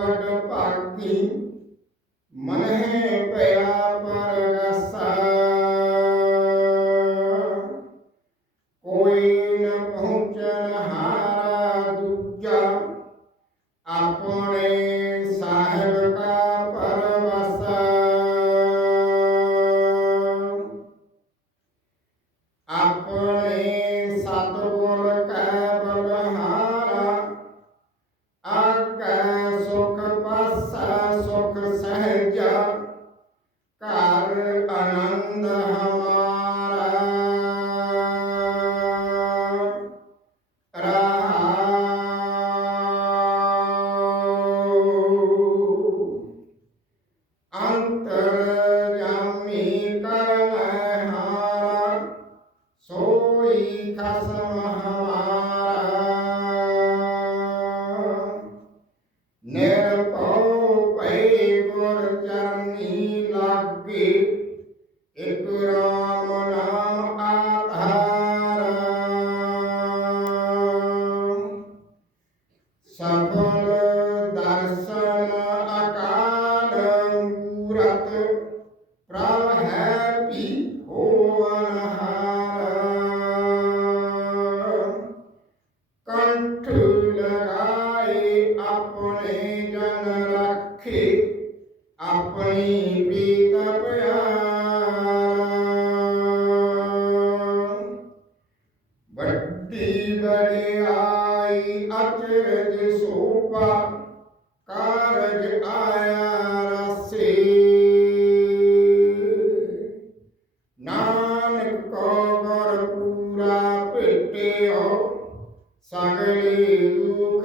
पट पाक्ति मन पया कोई न पहुंचन हारा दूजा अपने का अपने सतगुण का बलहारा अपने जन रखे, अपनी प्रीत बड्डी बड़ी आई, अचरज सोपा, कारज आया रसे। नान कौर पूरा पिटे सगले दुख